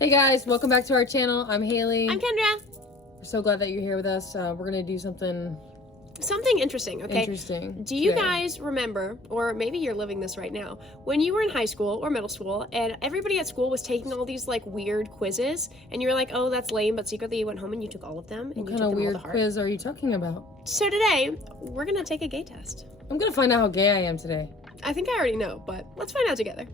Hey guys, welcome back to our channel. I'm Haley. I'm Kendra. We're so glad that you're here with us. We're gonna do something Interesting, okay? interesting. Do you guys remember, or maybe you're living this right now, when you were in high school or middle school and everybody at school was taking all these like weird quizzes and you were like, oh, that's lame, but secretly you went home and you took all of them and What you kind took of them all weird to heart? quiz are you talking about? So today, we're gonna take a gay test. I'm gonna find out how gay I am today. I think I already know, but let's find out together.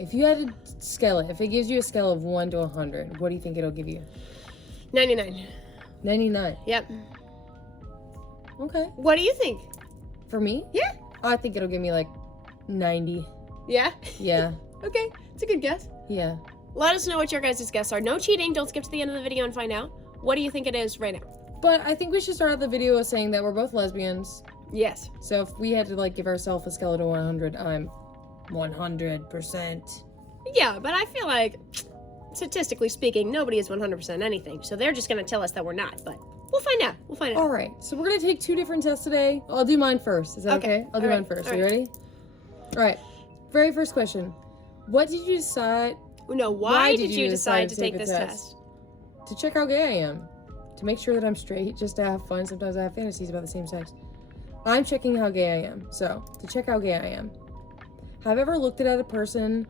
If you had to scale it, if it gives you a scale of 1 to 100, what do you think it'll give you? 99. 99. Yep. Okay. What do you think? For me? Yeah. I think it'll give me like 90. Yeah? Yeah. Okay, it's a good guess. Yeah. Let us know what your guys' guesses are. No cheating. Don't skip to the end of the video and find out. What do you think it is right now? But I think we should start out the video with saying that we're both lesbians. Yes. So if we had to like give ourselves a scale of 100, I'm 100%. Yeah, but I feel like, statistically speaking, nobody is 100% anything. So they're just going to tell us that we're not. But we'll find out. We'll find out. All right. So we're going to take 2 different tests today. I'll do mine first. Is that okay? I'll do mine first. Are you ready? All right. Very first question. What did you decide? No, why did you decide to take this test? To check how gay I am. To make sure that I'm straight, just to have fun. Sometimes I have fantasies about the same sex. I'm checking how gay I am. So, to check how gay I am. Have I ever looked at a person?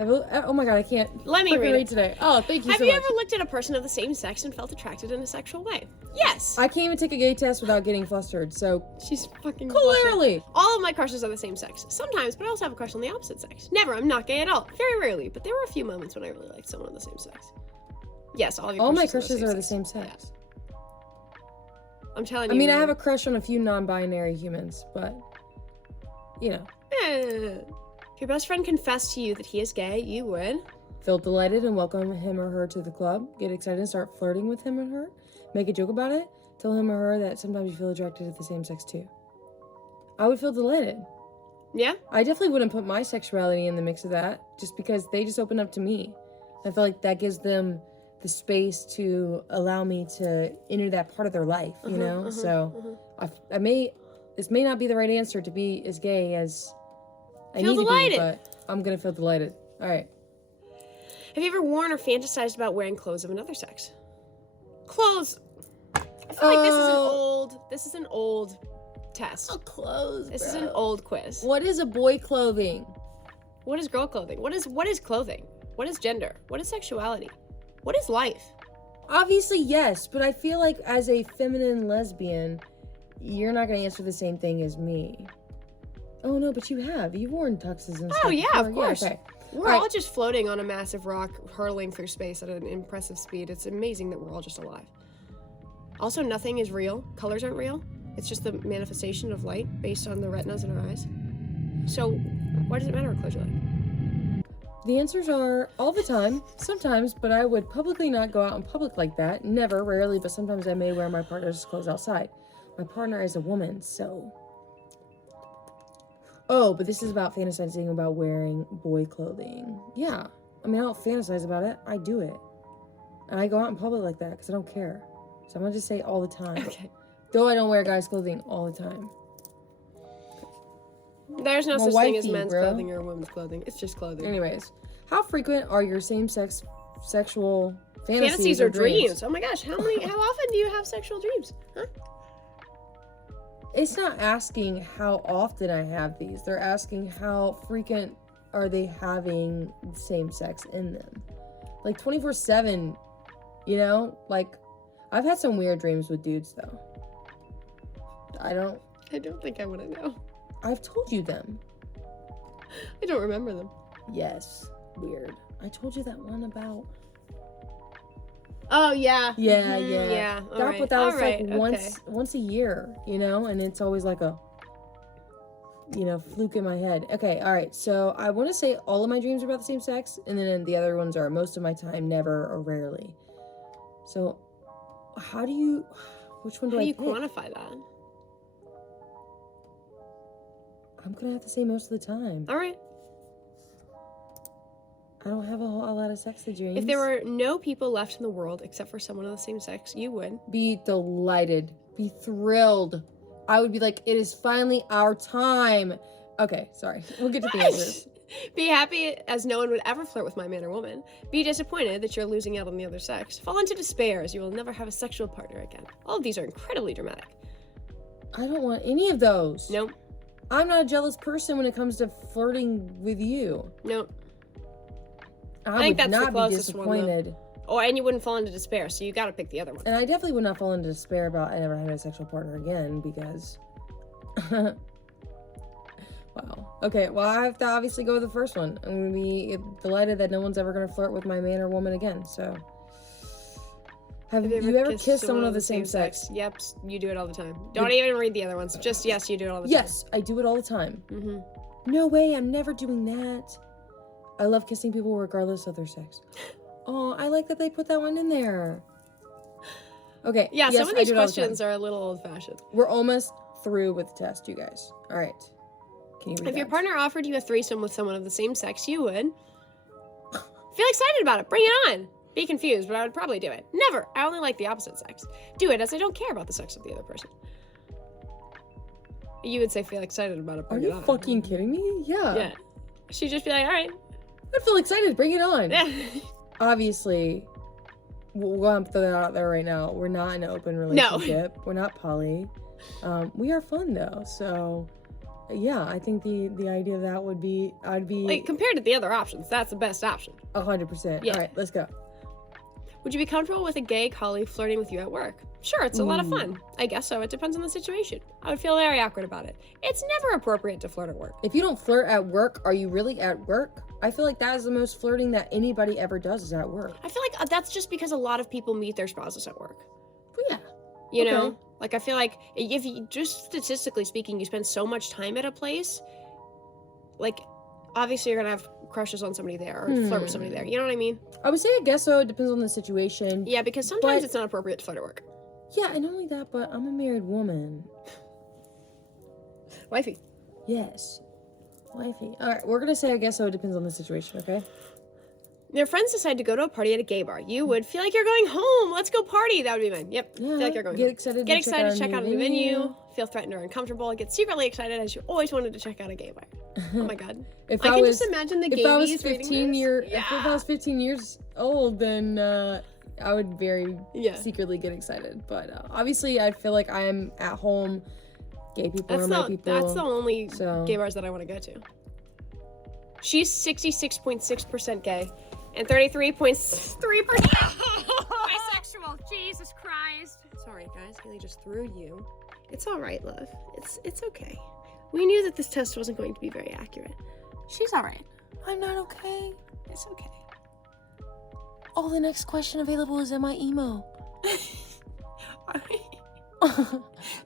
Oh my god, I can't. Let me read it today. Oh, thank you so much. Have you ever looked at a person of the same sex and felt attracted in a sexual way? Yes. I can't even take a gay test without getting flustered, so She's fucking clearly. blushing. All of my crushes are the same sex. Sometimes, but I also have a crush on the opposite sex. Never, I'm not gay at all. Very rarely, but there were a few moments when I really liked someone of the same sex. Yes, all my crushes are the same sex. Yes. I'm telling you. I mean, I have a crush on a few non-binary humans, but, you know. If your best friend confessed to you that he is gay, you would feel delighted and welcome him or her to the club. Get excited and start flirting with him or her. Make a joke about it. Tell him or her that sometimes you feel attracted to the same sex too. I would feel delighted. Yeah? I definitely wouldn't put my sexuality in the mix of that, just because they just open up to me. I feel like that gives them the space to allow me to enter that part of their life, you know? This may not be the right answer to be as gay as I need to be, but I'm gonna feel delighted. All right. Have you ever worn or fantasized about wearing clothes of another sex? Clothes. I feel like this is an old test. Clothes. This is an old quiz. What is a boy clothing? What is girl clothing? What is clothing? What is gender? What is sexuality? What is life? Obviously, yes, but I feel like as a feminine lesbian, you're not gonna answer the same thing as me. Oh no, but you've worn tuxes and stuff. Oh yeah, before. of course. Yeah, okay. We're all just floating on a massive rock, hurling through space at an impressive speed. It's amazing that we're all just alive. Also, nothing is real. Colors aren't real. It's just the manifestation of light based on the retinas in our eyes. So, why does it matter what clothes you like? The answers are all the time, sometimes, but I would publicly not go out in public like that. Never, rarely, but sometimes I may wear my partner's clothes outside. My partner is a woman, so... Oh, but this is about fantasizing about wearing boy clothing. Yeah. I mean, I don't fantasize about it. I do it. And I go out in public like that because I don't care. So I'm going to just say all the time. Okay. Though I don't wear guys' clothing all the time. There's no such thing as men's clothing or women's clothing. It's just clothing. Anyways, how frequent are your same-sex sexual fantasies or dreams? Oh my gosh, how often do you have sexual dreams? Huh? It's not asking how often I have these. They're asking how frequent are they having same sex in them. Like 24/7, you know? Like, I've had some weird dreams with dudes, though. I don't think I want to know. I've told you them. I don't remember them. Yes. Weird. I told you that one about... Oh, yeah. Yeah. Yeah. But that was once a year, you know? And it's always like a, fluke in my head. Okay, all right. So I want to say all of my dreams are about the same sex. And then the other ones are most of my time, never, or rarely. So which one do I pick? How do you quantify that? I'm going to have to say most of the time. All right. I don't have a lot of sexy dreams. If there were no people left in the world except for someone of the same sex, you would be delighted, be thrilled, I would be like, it is finally our time. Okay, sorry. We'll get to the answers. Be happy as no one would ever flirt with my man or woman. Be disappointed that you're losing out on the other sex. Fall into despair as you will never have a sexual partner again. All of these are incredibly dramatic. I don't want any of those. Nope. I'm not a jealous person when it comes to flirting with you. Nope. I think would that's the not be closest one, though. disappointed. Oh, and you wouldn't fall into despair, so you gotta pick the other one. And I definitely would not fall into despair about I never having a sexual partner again because... Wow. Okay, well, I have to obviously go with the first one. I'm going to be delighted that no one's ever going to flirt with my man or woman again, so... Have you ever kissed someone of the same sex? Yep, you do it all the time. Don't even read the other ones. Just yes, you do it all the time. Yes, I do it all the time. No way, I'm never doing that. I love kissing people regardless of their sex. Oh, I like that they put that one in there. Okay. Yeah, yes, some of these questions are a little old-fashioned. We're almost through with the test, you guys. All right. Can you read If your that? partner offered you a threesome with someone of the same sex, you would feel excited about it. Bring it on. Be confused, but I would probably do it. Never. I only like the opposite sex. Do it as I don't care about the sex of the other person. You would say feel excited about it. Are Bring it you on. fucking kidding me? Yeah. Yeah. She'd just be like, all right. I feel excited. Bring it on. Yeah. Obviously, we'll have to throw that out there right now. We're not in an open relationship. No. We're not poly. We are fun though, so yeah, I think the idea of that would be I'd be Like compared to the other options, that's the best option. 100%. Yeah. All right, let's go. Would you be comfortable with a gay colleague flirting with you at work? Sure, it's a lot of fun. I guess so. It depends on the situation. I would feel very awkward about it. It's never appropriate to flirt at work. If you don't flirt at work, are you really at work? I feel like that is the most flirting that anybody ever does is at work. I feel like that's just because a lot of people meet their spouses at work. But yeah. You know? Like, I feel like if you, just statistically speaking, you spend so much time at a place, like, obviously you're gonna have crushes on somebody there or flirt with somebody there. You know what I mean? I would say I guess so. It depends on the situation. Yeah, because sometimes it's not appropriate to flirt at work. Yeah, and not only that, but I'm a married woman. Wifey. Yes. Wifey. All right, we're gonna say I guess so. It depends on the situation, okay? Their friends decide to go to a party at a gay bar. You would feel like you're going home. Let's go party. That would be mine. Yep. Yeah, Feel like you're going get home. excited. Get excited to check out a new venue. venue. Feel threatened or uncomfortable. Get secretly excited as you always wanted to check out a gay bar. Oh my god. If I can just imagine the if I was gays reading 15 this. if I was 15 years old, then I would very secretly get excited. But obviously, I feel like I am at home. Gay people are my people. That's the only gay bars that I want to go to. She's 66.6% gay and 33.3% bisexual. Jesus Christ. Sorry, guys. Hailee just threw you. It's all right, love. It's okay. We knew that this test wasn't going to be very accurate. She's all right. I'm not okay. It's okay. Oh, the next question available is, am I emo?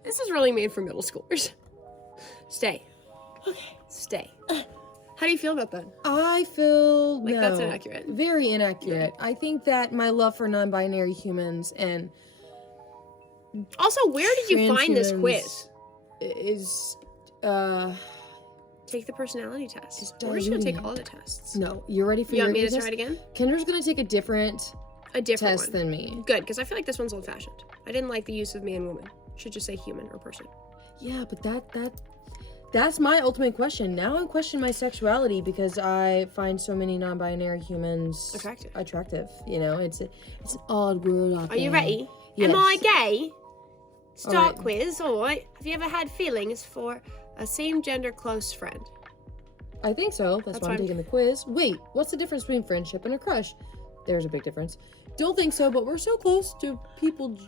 This is really made for middle schoolers. Stay. Okay. Stay. How do you feel about that? I feel like that's inaccurate. Very inaccurate. Yeah. I think that my love for non-binary humans and also, where did you find this quiz? Is take the personality test. We're just gonna take all the tests. No, you ready for you want me to try it again? Kendra's gonna take a different test than me. Good, because I feel like this one's old-fashioned. I didn't like the use of man, woman. Should just say human or person. Yeah, but that's my ultimate question. Now I'm questioning my sexuality because I find so many non-binary humans attractive. You know, it's an odd world out there. Are you ready? Yes. Am I gay? Start quiz, alright. Have you ever had feelings for a same-gender close friend? I think so. That's why I'm taking the quiz. Wait, what's the difference between friendship and a crush? There's a big difference. Don't think so, but we're so close to people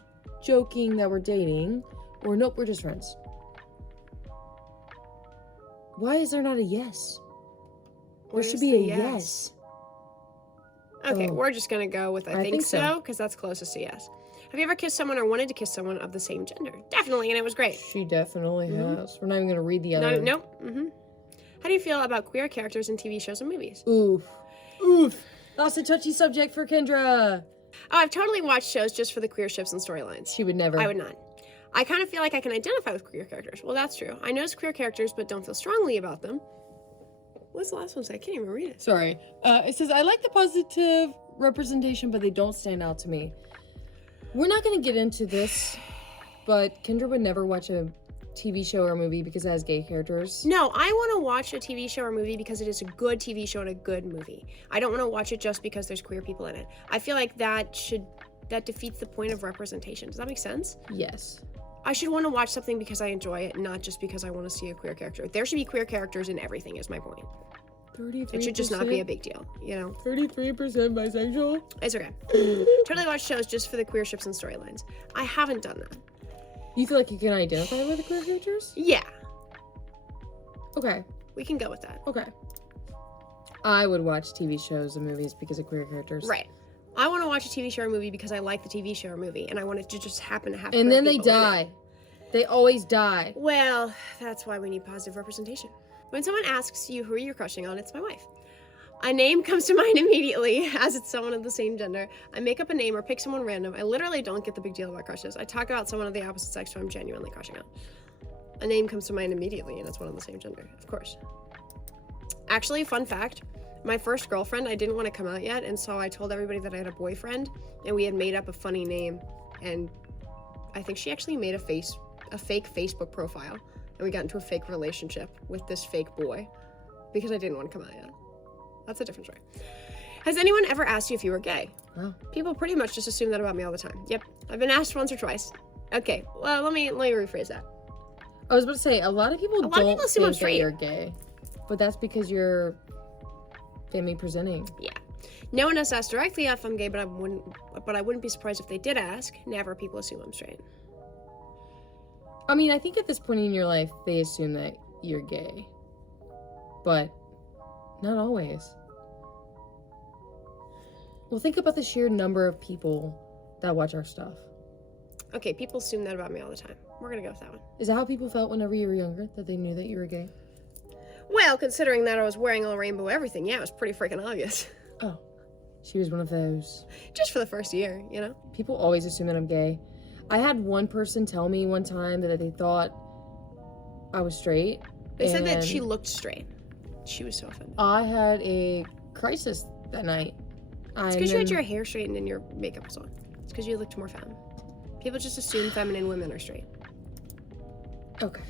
joking that we're dating. Or nope, we're just friends. Why is there not a yes? There should be a yes. Okay, we're just gonna go with I think so, because that's closest to yes. Have you ever kissed someone or wanted to kiss someone of the same gender? Definitely, and it was great. She definitely has. We're not even gonna read the other. Nope. How do you feel about queer characters in TV shows and movies? Oof. That's a touchy subject for Kendra. Oh, I've totally watched shows just for the queer ships and storylines. She would never. I would not. I kind of feel like I can identify with queer characters. Well, that's true. I know queer characters, but don't feel strongly about them. What's the last one say? I can't even read it. Sorry. It says, I like the positive representation, but they don't stand out to me. We're not going to get into this, but Kendra would never watch a TV show or movie because it has gay characters. No, I want to watch a TV show or movie because it is a good TV show and a good movie. I don't want to watch it just because there's queer people in it. I feel like that defeats the point of representation. Does that make sense? Yes. I should want to watch something because I enjoy it, not just because I want to see a queer character. There should be queer characters in everything, is my point. 33%? It should just not be a big deal, 33% bisexual? It's okay. Totally watch shows just for the queer ships and storylines. I haven't done that. You feel like you can identify with the queer characters? Yeah. Okay. We can go with that. Okay. I would watch TV shows and movies because of queer characters. Right. I want to watch a TV show or movie because I like the TV show or movie, and I want it to just happen to have and queer then they people in it. die. They always die. Well, that's why we need positive representation. When someone asks you who you're crushing on, it's my wife. A name comes to mind immediately, as it's someone of the same gender. I make up a name or pick someone random. I literally don't get the big deal about crushes. I talk about someone of the opposite sex who I'm genuinely crushing on. A name comes to mind immediately, and it's one of the same gender, of course. Actually, fun fact, my first girlfriend, I didn't want to come out yet, and so I told everybody that I had a boyfriend, and we had made up a funny name, and I think she actually made a fake Facebook profile, and we got into a fake relationship with this fake boy because I didn't want to come out yet. That's a different story. Has anyone ever asked you if you were gay? Wow. People pretty much just assume that about me all the time. Yep, I've been asked once or twice. Okay, well, let me rephrase that. I was about to say, a lot of people don't assume I'm think that straight. you're gay. But that's because you're family presenting. Yeah. No one has asked directly if I'm gay, but I wouldn't be surprised if they did ask. Never people assume I'm straight. I mean, I think at this point in your life, they assume that you're gay. But not always. Well, think about the sheer number of people that watch our stuff. Okay, people assume that about me all the time. We're gonna go with that one. Is that how people felt whenever you were younger? That they knew that you were gay? Well, considering that I was wearing all rainbow everything, yeah, it was pretty freaking obvious. Oh, she was one of those. Just for the first year, People always assume that I'm gay. I had one person tell me one time that they thought I was straight. They said that she looked straight. She was so offended. I had a crisis that night. It's because you had your hair straightened and your makeup was on. It's because you looked more feminine. People just assume feminine women are straight. Okay.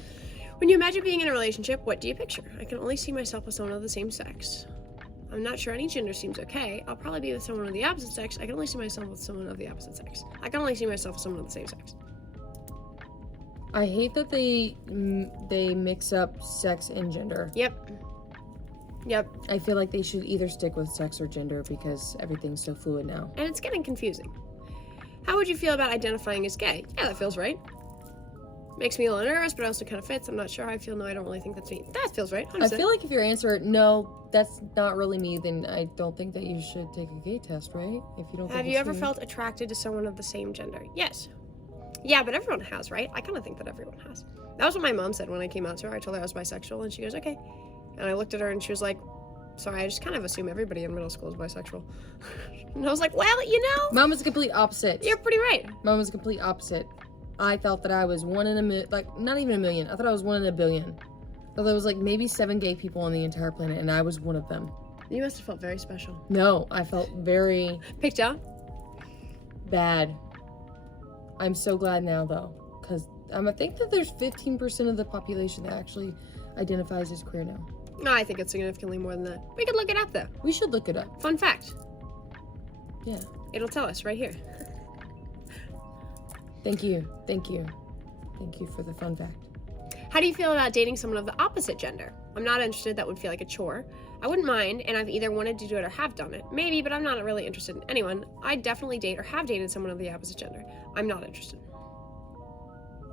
When you imagine being in a relationship, what do you picture? I can only see myself with someone of the same sex. I'm not sure any gender seems okay. I'll probably be with someone of the opposite sex. I can only see myself with someone of the opposite sex. I can only see myself with someone of the same sex. I hate that they mix up sex and gender. Yep. I feel like they should either stick with sex or gender because everything's so fluid now. And it's getting confusing. How would you feel about identifying as gay? Yeah, that feels right. Makes me a little nervous, but also kind of fits. I'm not sure how I feel. No, I don't really think that's me. That feels right. 100%. I feel like if your answer, no, that's not really me, then I don't think that you should take a gay test, right? If you don't think Have you it's ever me. felt attracted to someone of the same gender? Yes. Yeah, but everyone has, right? I kind of think that everyone has. That was what my mom said when I came out to her. I told her I was bisexual, and she goes, okay. And I looked at her, and she was like, sorry, I just kind of assume everybody in middle school is bisexual. And I was like, well, Mom was the complete opposite. You're pretty right. Mom was the complete opposite. I thought that I was one in a million, like, not even a million. I thought I was one in a billion. I thought there was, like, maybe 7 gay people on the entire planet, and I was one of them. You must have felt very special. No, I felt very... Picked out? bad. I'm so glad now, though, because I think that there's 15% of the population that actually identifies as queer now. No, I think it's significantly more than that. We could look it up, though. We should look it up. Fun fact. Yeah. It'll tell us right here. Thank you. Thank you. Thank you for the fun fact. How do you feel about dating someone of the opposite gender? I'm not interested. That would feel like a chore. I wouldn't mind, and I've either wanted to do it or have done it. Maybe, but I'm not really interested in anyone. I'd definitely date or have dated someone of the opposite gender. I'm not interested.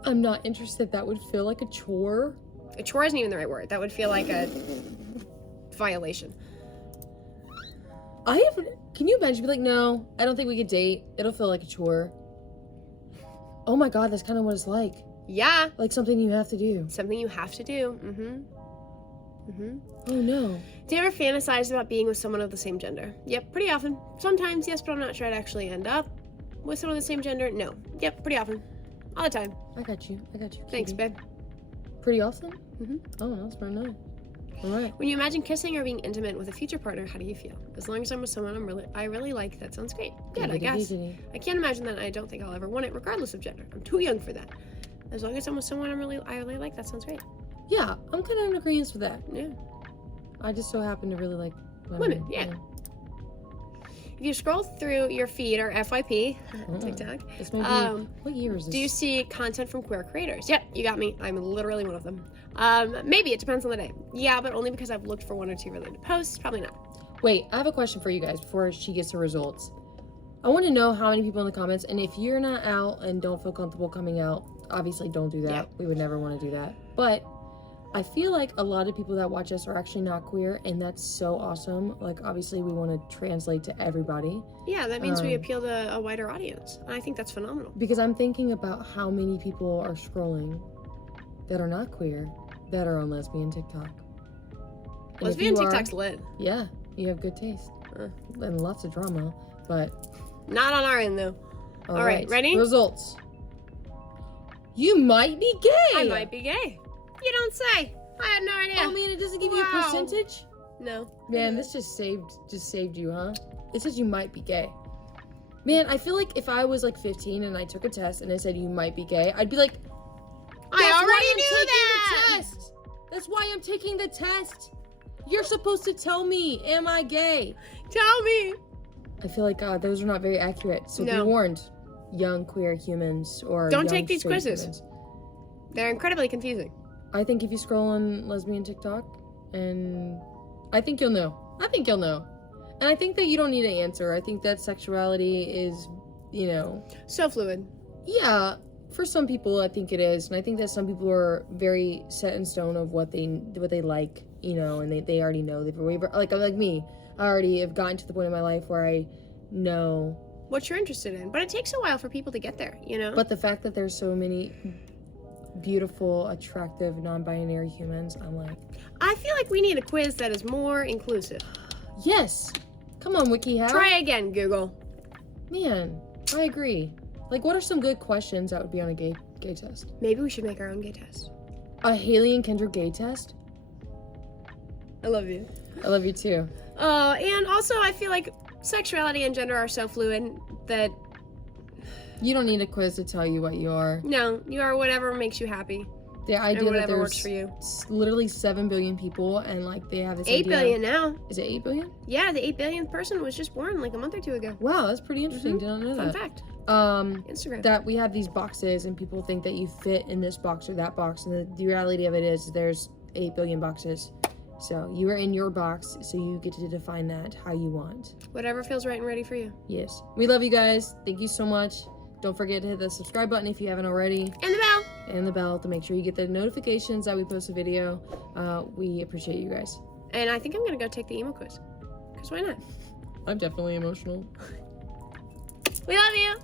I'm not interested. That would feel like a chore. A chore isn't even the right word. That would feel like a violation. Can you imagine? Be like, no, I don't think we could date. It'll feel like a chore. Oh my God, that's kind of what it's like. Yeah. Like something you have to do. Something you have to do. Oh no. Do you ever fantasize about being with someone of the same gender? Yep, pretty often. Sometimes, yes, but I'm not sure I'd actually end up with someone of the same gender. No. Yep, pretty often. All the time. I got you. Thanks, cutie. babe. Pretty awesome? Oh, that's very nice. All right. When you imagine kissing or being intimate with a future partner, how do you feel? As long as I'm with someone I really like, that sounds great. Good, I guess. I can't imagine that. I don't think I'll ever want it, regardless of gender. I'm too young for that. As long as I'm with someone I really like, that sounds great. Yeah, I'm kind of in agreement with that. Yeah. I just so happen to really like Women, yeah. If you scroll through your feed or FYP, TikTok, This may be, what year is this? do you see content from queer creators? Yep, you got me. I'm literally one of them. Maybe, it depends on the day. Yeah, but only because I've looked for 1 or 2 related posts. Probably not. Wait, I have a question for you guys before she gets her results. I want to know how many people in the comments, and if you're not out and don't feel comfortable coming out, obviously don't do that. Yeah. We would never want to do that. But I feel like a lot of people that watch us are actually not queer, and that's so awesome. Like, obviously, we want to translate to everybody. Yeah, that means we appeal to a wider audience. And I think that's phenomenal. Because I'm thinking about how many people are scrolling that are not queer that are on lesbian TikTok. And Lesbian if you TikTok's are, lit. Yeah, you have good taste. And lots of drama, but... Not on our end, though. All right, ready? Results. You might be gay! I might be gay. You don't say. I had no idea. Oh man, it doesn't give you a percentage? No. Man, this just saved you, huh? It says you might be gay. Man, I feel like if I was like 15 and I took a test and it said you might be gay, I'd be like, I already knew that! Test. That's why I'm taking the test. You're supposed to tell me, am I gay? Tell me. I feel like those are not very accurate. So be warned, young queer humans or don't young take these straight quizzes. humans. They're incredibly confusing. I think if you scroll on lesbian TikTok, and I think you'll know. I think you'll know. And I think that you don't need an answer. I think that sexuality is, you know... So fluid. Yeah, for some people I think it is. And I think that some people are very set in stone of what they like, you know, and they already know. Like me. I already have gotten to the point in my life where I know... what you're interested in. But it takes a while for people to get there, you know? But the fact that there's so many... beautiful, attractive, non-binary humans, I'm like... I feel like we need a quiz that is more inclusive. Yes! Come on, WikiHow. Try again, Google. Man, I agree. Like, what are some good questions that would be on a gay test? Maybe we should make our own gay test. A Hailee and Kendra gay test? I love you. I love you too. And also I feel like sexuality and gender are so fluid that... You don't need a quiz to tell you what you are. No, you are whatever makes you happy. The idea that there's works for you. Literally 7 billion people and like they have this 8 idea. billion now. Is it 8 billion? Yeah, the 8 billionth person was just born like a month or 2 ago. Wow, that's pretty interesting. Didn't know that. Fun fact. Instagram. That we have these boxes and people think that you fit in this box or that box, and the reality of it is there's 8 billion boxes. So you are in your box, so you get to define that how you want. Whatever feels right and ready for you. Yes. We love you guys. Thank you so much. Don't forget to hit the subscribe button if you haven't already. And the bell. And the bell to make sure you get the notifications that we post a video. We appreciate you guys. And I think I'm going to go take the emo quiz. Because why not? I'm definitely emotional. We love you.